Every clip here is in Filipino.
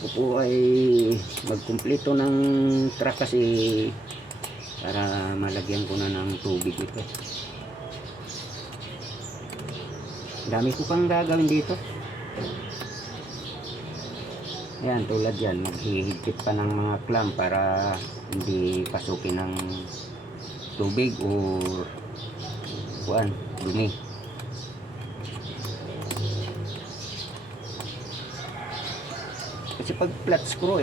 ako po ay magkumpleto ng truck kasi para malagyan ko na ng tubig ito. Dami ko pang gagawin dito. Ayan, tulad yan, maghihigpit pa ng mga clamp para hindi pasukin ng tubig o dumi. Kasi pag flat screw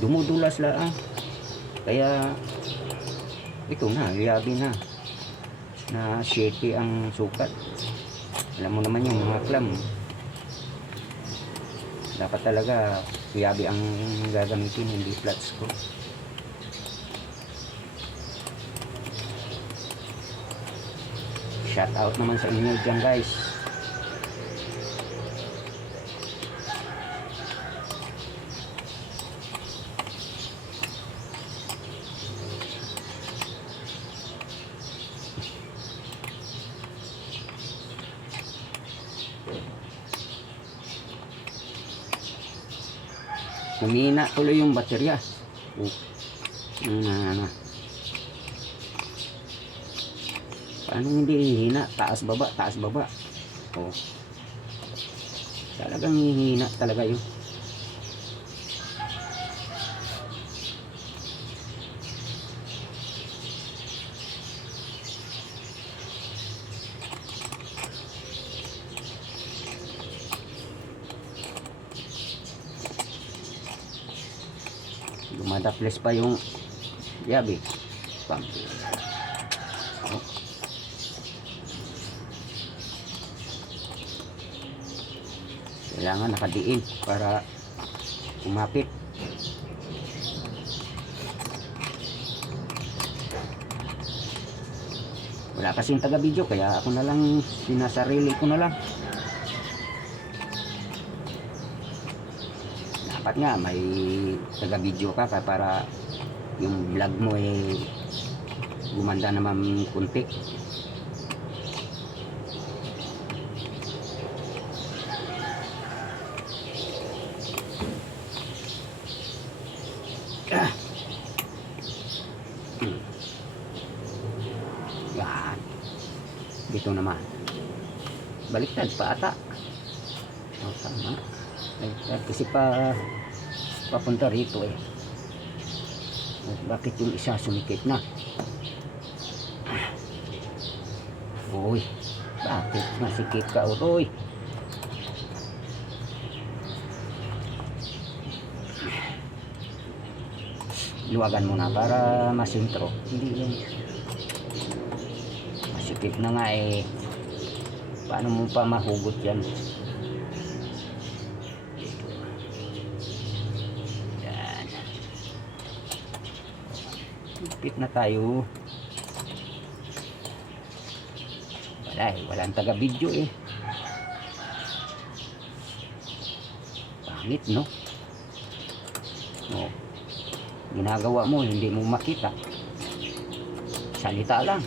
dumudulas lang. Kaya ito na, liyabi na 7 ang sukat. Alam mo naman yung mga clamp, dapat talaga liyabi ang gagamitin, hindi flat screw. Shout out naman sa inyo dyan, guys. Humina tuloy yung baterya. Paano hindi hihina? Taas baba, taas baba. Talagang hihina talaga yun. Dumadaples pa yung yabi. Pump. Kailangan nakadiin para umapit. Wala kasing taga-video kaya ako na lang, sinasarili ko na lang. Dapat nga may taga-video ka para yung vlog mo gumanda naman kunti. Yan. Dito naman. Baliktad pa ata. Tama. Kasi papunta rito bakit yung isa sumikip na? Uy, bakit masikip ka, utoy? Luwagan mo na para masintro. Hindi yan masikip na nga paano mo pa mahugot yan? Higpit na tayo. Walang taga-video pangit, no? Ginagawa mo, hindi mo makita. Salita lang.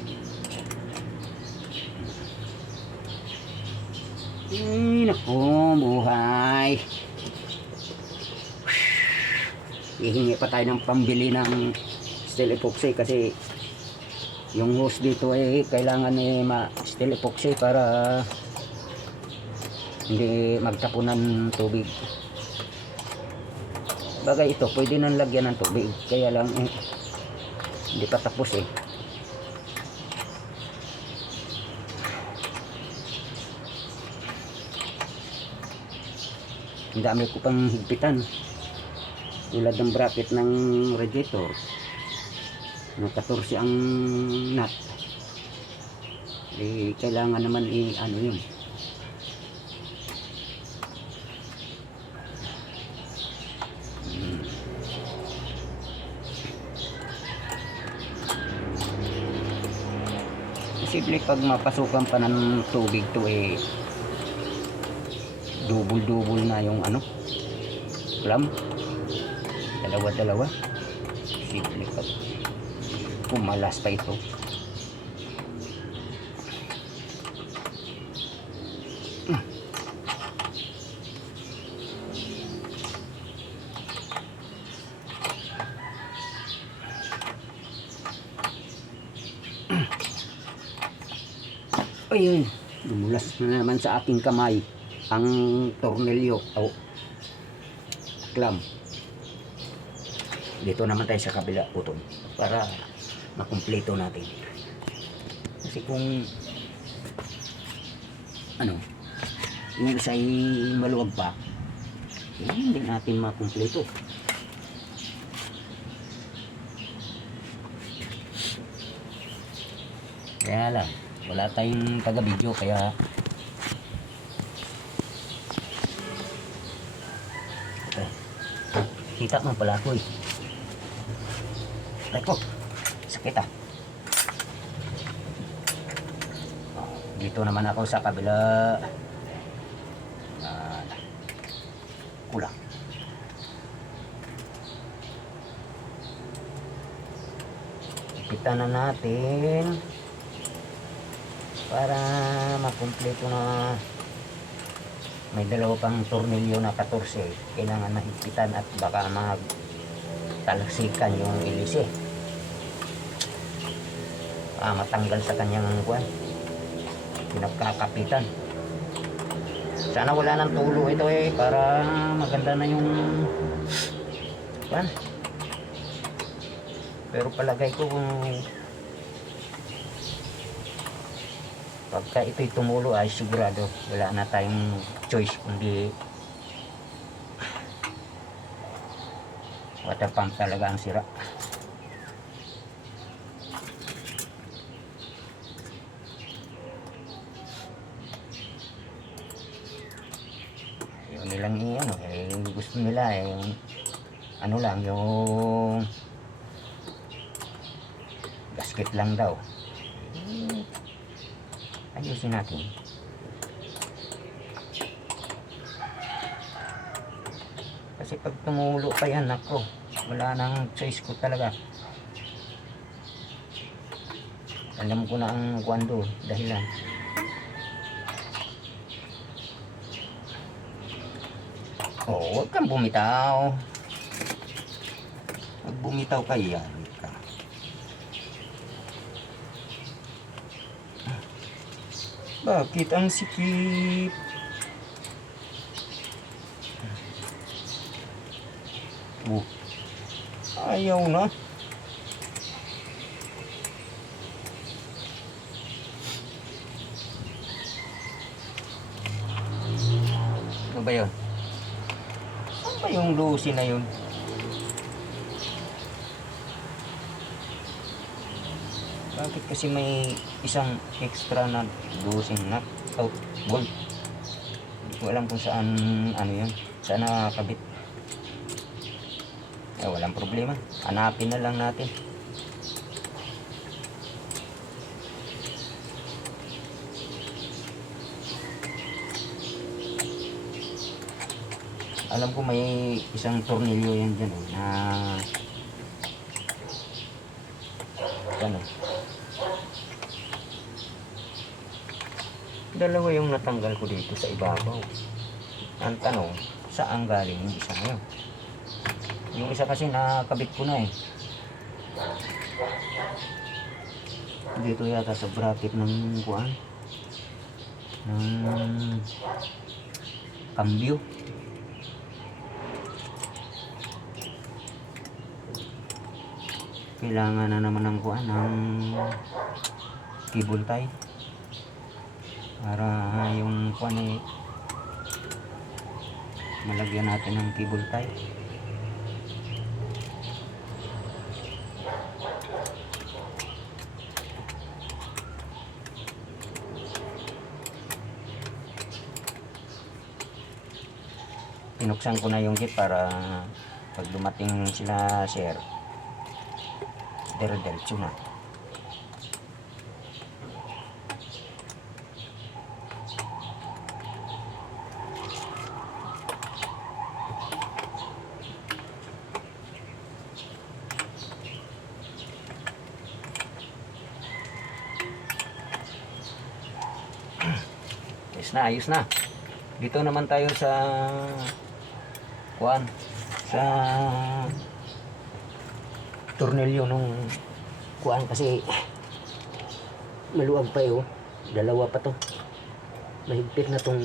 Naku, buhay. Hihingi pa tayo ng pambili ng steel epoxy kasi yung hose dito kailangan steel epoxy para hindi magtapunan ng tubig. Bagay ito pwede nang lagyan ng tubig, kaya lang hindi pa tapos Ang dami ko pang higpitan tulad ng bracket ng radiator. 14 ang nut. Kailangan naman ano yun. Posible pag mapasukan pa ng tubig to double na yung clamp. Dalawa. Posible pag pumalas pa ito. Ayun, lumulas na naman sa aking kamay ang tornilyo o clamp. Dito naman tayo sa kabila, putol, para makumpleto natin. Kasi kung ano, yung isa ay maluwag pa, hindi natin makumpleto. Kaya lang, wala tayong taga-video, kaya okay. Kita mo pala ako eh. Aray ko, sakit ah. Dito naman ako sa kabila. Kulang. Kita na natin para makumpleto na. May dalawa pang tornilyo na 14, kailangan mahigpitan at baka magtalasikan yung ilisi, matanggal sa kanyang buwan, pinagkakapitan. Sana wala nang tulo ito eh, para maganda na yung buwan. Pero palagay ko kung pagka ito'y tumulo ay sigurado wala na tayong choice kundi water pump talaga ang sira. Yun nilang ano, gusto nila yung ano lang, yung gasket lang daw. Ayusin natin. Kasi pag tumulo pa yan, ako, wala nang choice ko talaga. Alam ko na ang kwando, dahilan. Oh, huwag kang bumitaw. Pag bumitaw ka, yari ka. Bakit ang sikip? Ayaw na. Ano ba yun? Saan ba yung lusi na yun? Bakit kasi may isang extra na dosing na out bolt? Hindi ko alam kung saan ano yun, saan nakakabit. Walang problema, hanapin na lang natin. Alam ko may isang tornilyo yan dyan na gano'n. Dalawa yung natanggal ko dito sa ibabaw. Ang tanong, saan galing yung isa ngayon? Yung isa kasi nakabit ko na eh. Dito yata sa bracket ng kuan, ng cambio. Kailangan na naman ng kuan, ng cable tie para yung kuan eh malagyan natin ng cable tie. Pinuksan ko na yung kit para pag dumating sila sir, dire-diretso na. Ayos na. Dito naman tayo sa kuan, sa tornilyo nung kuan kasi maluwag pa yun. Dalawa pa to. Mahigpit na tong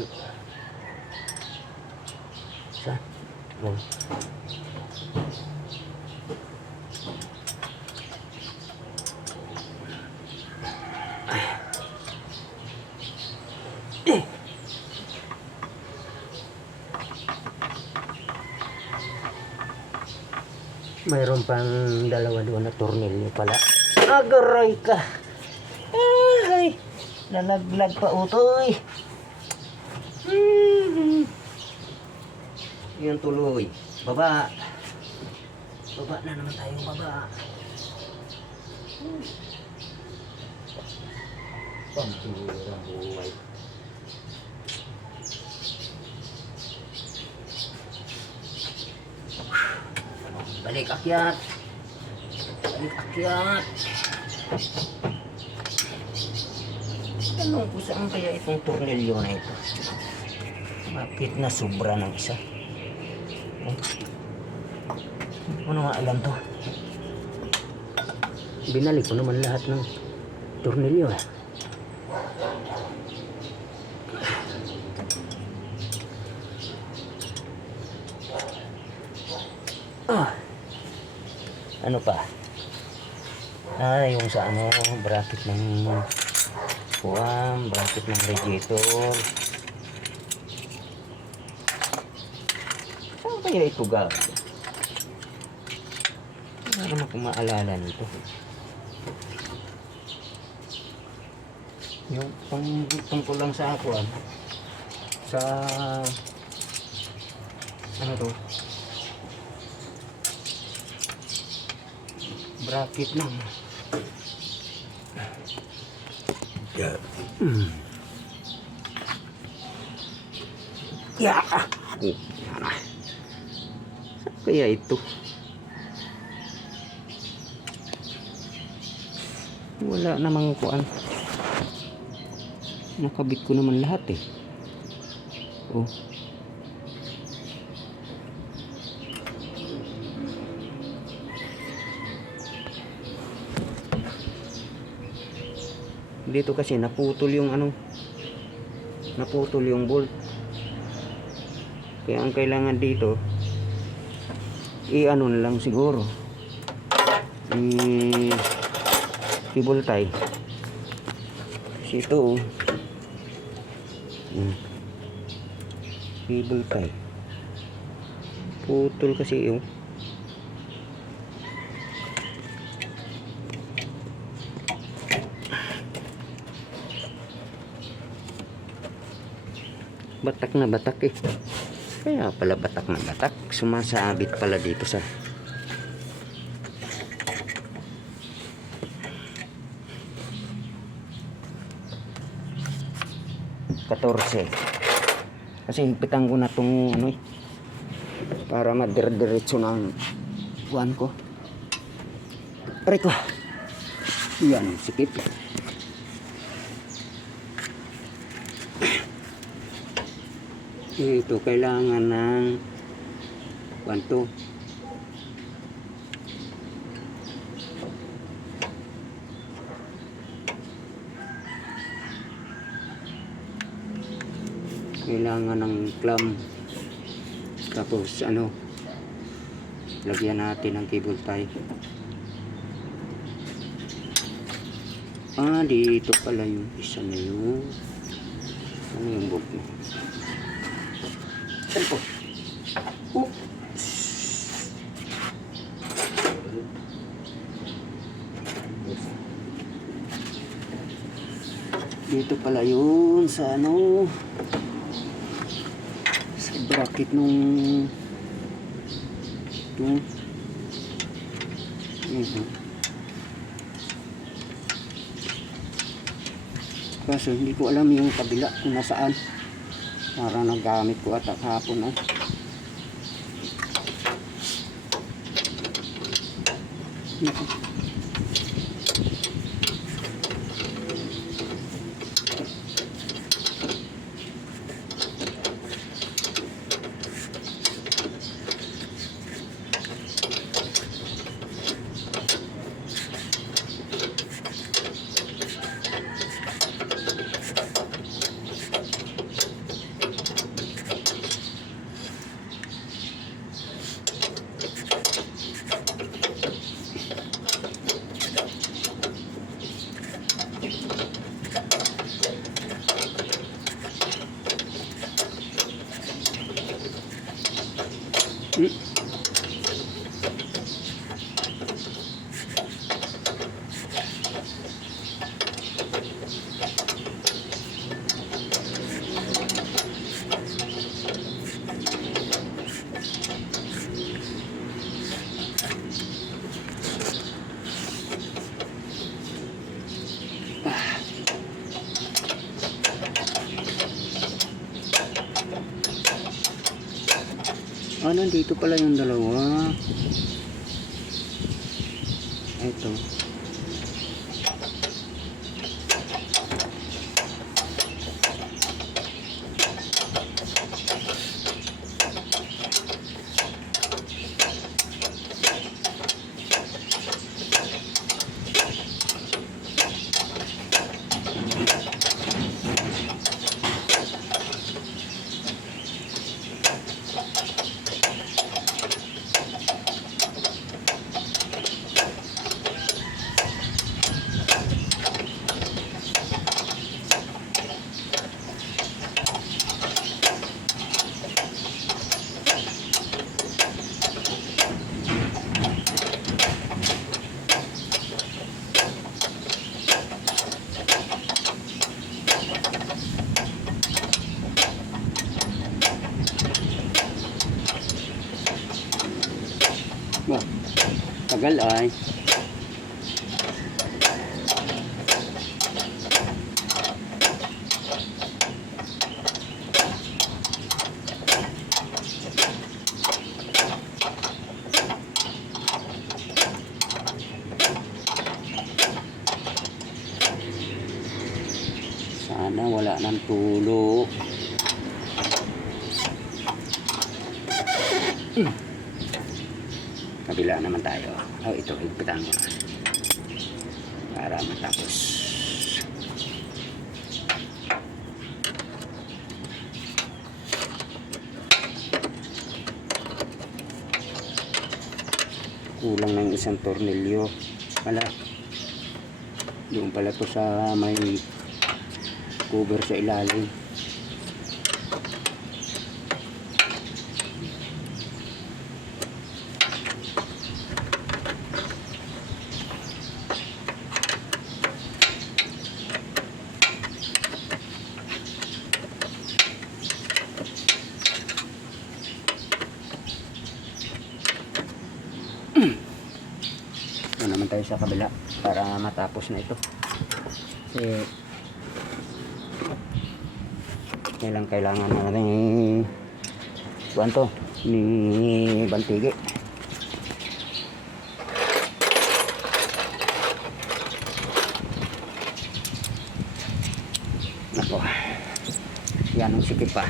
isa. Oh. Mayroon pang dalawa doon na tornilyo pala. Agaray ka. Ay, nalaglag pa utoy. Yun tuloy. Baba. Baba na naman tayo, baba. Pampilang buhay. Balik akyat. Balik akyat. Tanong ko saan kaya itong tornilyo na ito? Bakit na sobra ng isa? Ano nga alam to? Binalik ko naman lahat ng tornilyo. Ano pa? Yung sa ano, bracket ng kuwam, bracket ng radiator. Saan kaya ito gabi? Wala naman kung maalala nito. Yung tungkol lang sa kuwam, sa ano to? Bracket lang. Yeah. Yeah. Saan kaya ito? Wala namang kuan. Nakabit ko naman lahat eh. Oh. Dito kasi naputol yung ano, naputol yung bolt, kaya ang kailangan dito i-ano na lang siguro, cable tie kasi ito cable tie putol kasi yung batak na batak eh. Kaya pala batak na batak. Sumasabit pala dito sa 14. Kasi higpitan ko na itong ano eh, para madir-diretso ng buwan ko. Aray ko. Yan, sikip. Ito kailangan ng kwanto. Kailangan ng clamp. Tapos ano, lagyan natin ng cable tie. Dito pala yung isa na yun. Ano yung bolt mo? Saan po? Dito pala yun sa ano, sa bracket nung kaso hindi ko alam yung kabila kung nasaan. Parang nagamit ko ata kahapon Hmm. Ah, nandito pala yung dalawa. Ito. Wah, tagal ay. Sana wala nang tulo. Kabila naman tayo. Oh, ito, higpitan mo na. Para matapos. Kulang ng isang tornilyo. Wala. Doon pala to sa may cover sa ilalim. Doon naman tayo sa kabila para matapos na ito. Kasi kailangan natin kuwan to ni bantigi. Nako, yan ang sikip pa.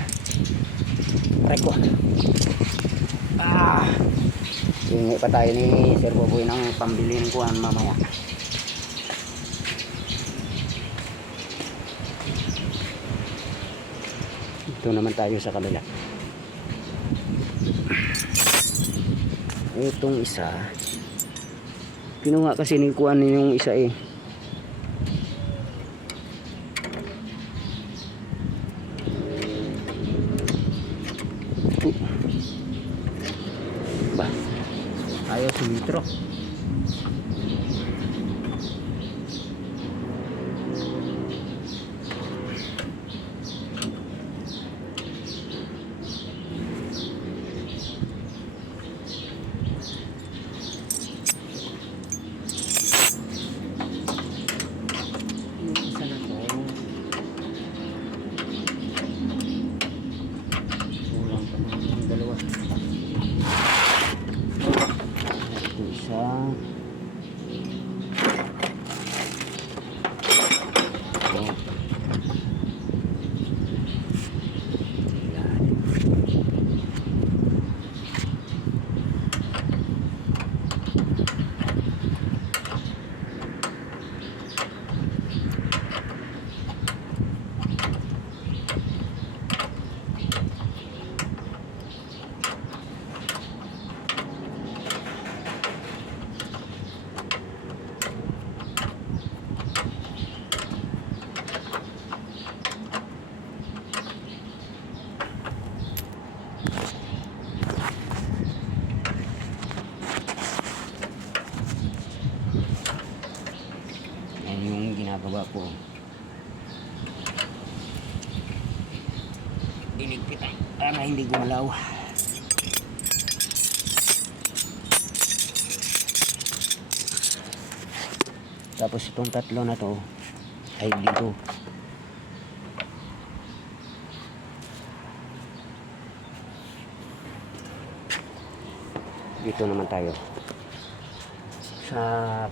Reko. Hingi pa tayo ni Sir Boboy ng pambili ng kuwan mamaya. Ito naman tayo sa kabila. Itong isa, kinuha kasi ni kuwan yung isa eh. Ba, ayaw sumitro. para hindi gumalaw. Tapos itong tatlo na to ay dito. Dito naman tayo sa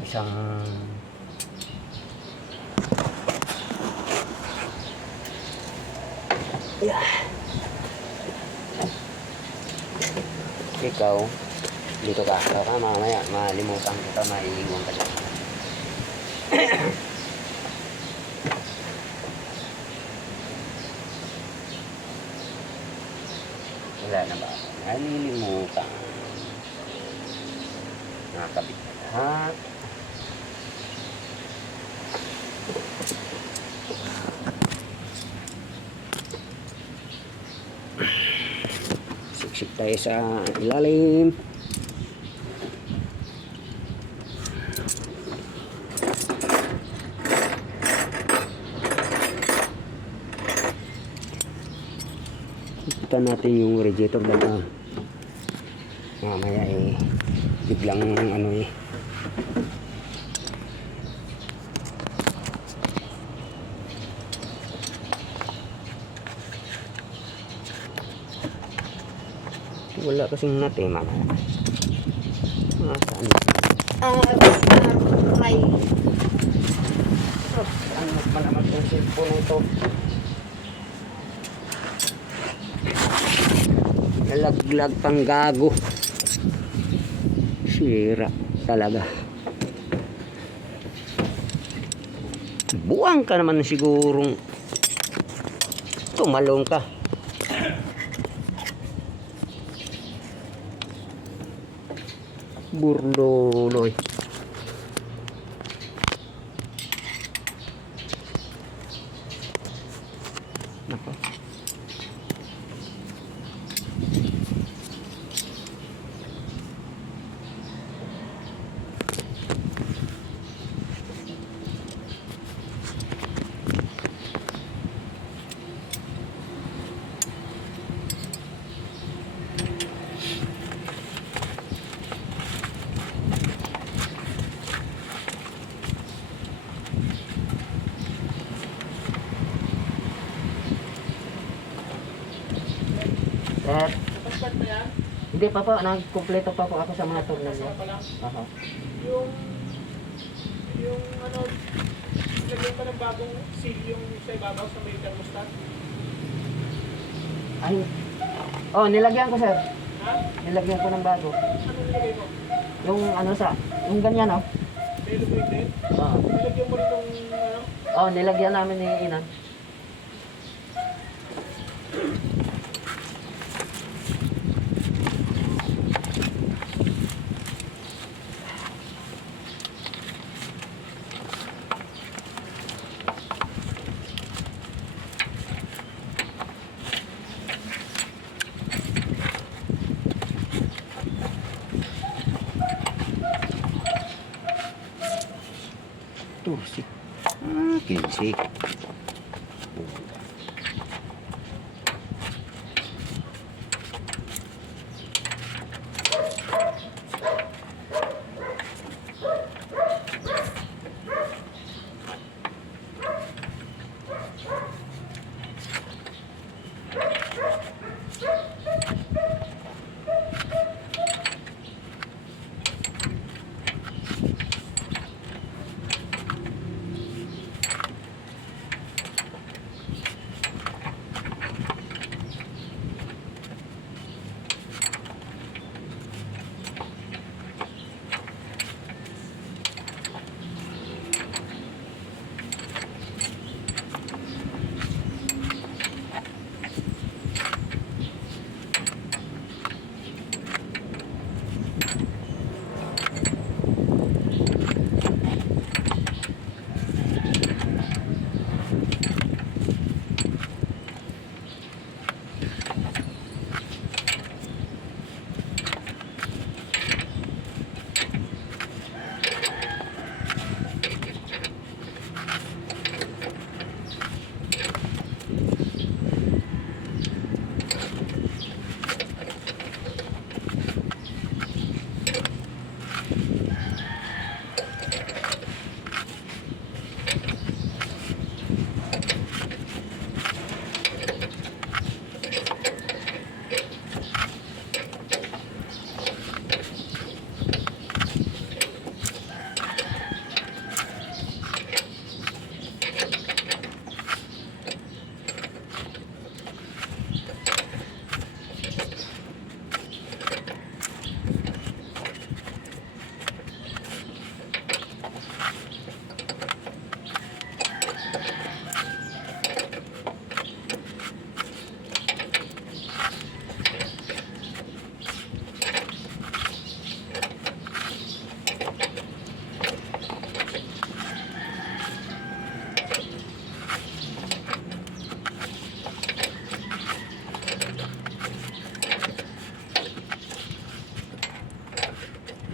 isang ikaw dito ka, baka mamaya malimutan kita, maiiwan ka dyan. Wala na ba? Nalilimutan. Nakakabit na lahat. Siksik tayo sa ilalim. Kita natin yung radiator lang. Mamaya biglang wala kasing nut mamaya. Saan? Ay! Ano pa naman yung cellphone na ito? Nalaglag pang gago. Sira talaga. Buwang ka naman sigurong tumalong ka. Burloloy. Nako. Nakastart na yan? Hindi pa po, nagkumpleto pa po ako sa mga turno niya. Pa lang? Aha. Yung ano, lagyan pa ng bagong seal yung sa ibabaw sa may thermostat? Ay, oh, nilagyan ko sir. Ha? Nilagyan ko ng bago. Ano nilagay mo? Yung yung ganyan oh. May lubricant? Oo. Nilagyan mo rin yung ano? Oh, nilagyan namin ni Inan. Tursik. Kinsik.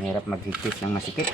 Mahirap maghigpit ng masikip.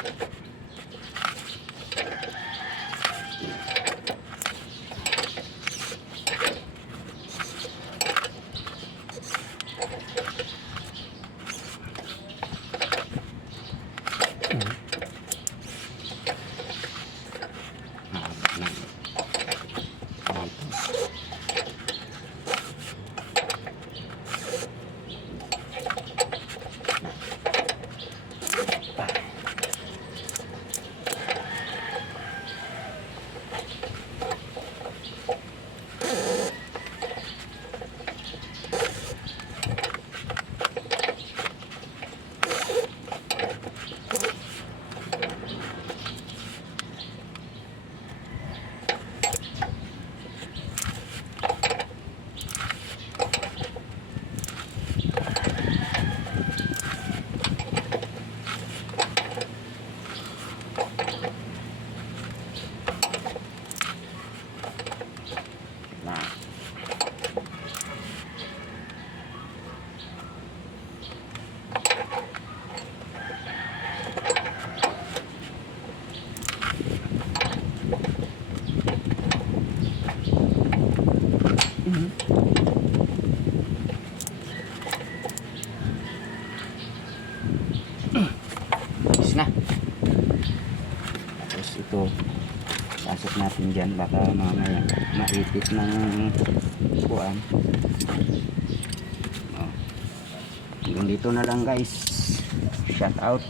Tapos na. Tapos ito, pasok natin dyan. Baka mamaya maipit ng kuan. Hanggang dito na lang guys. Shout out.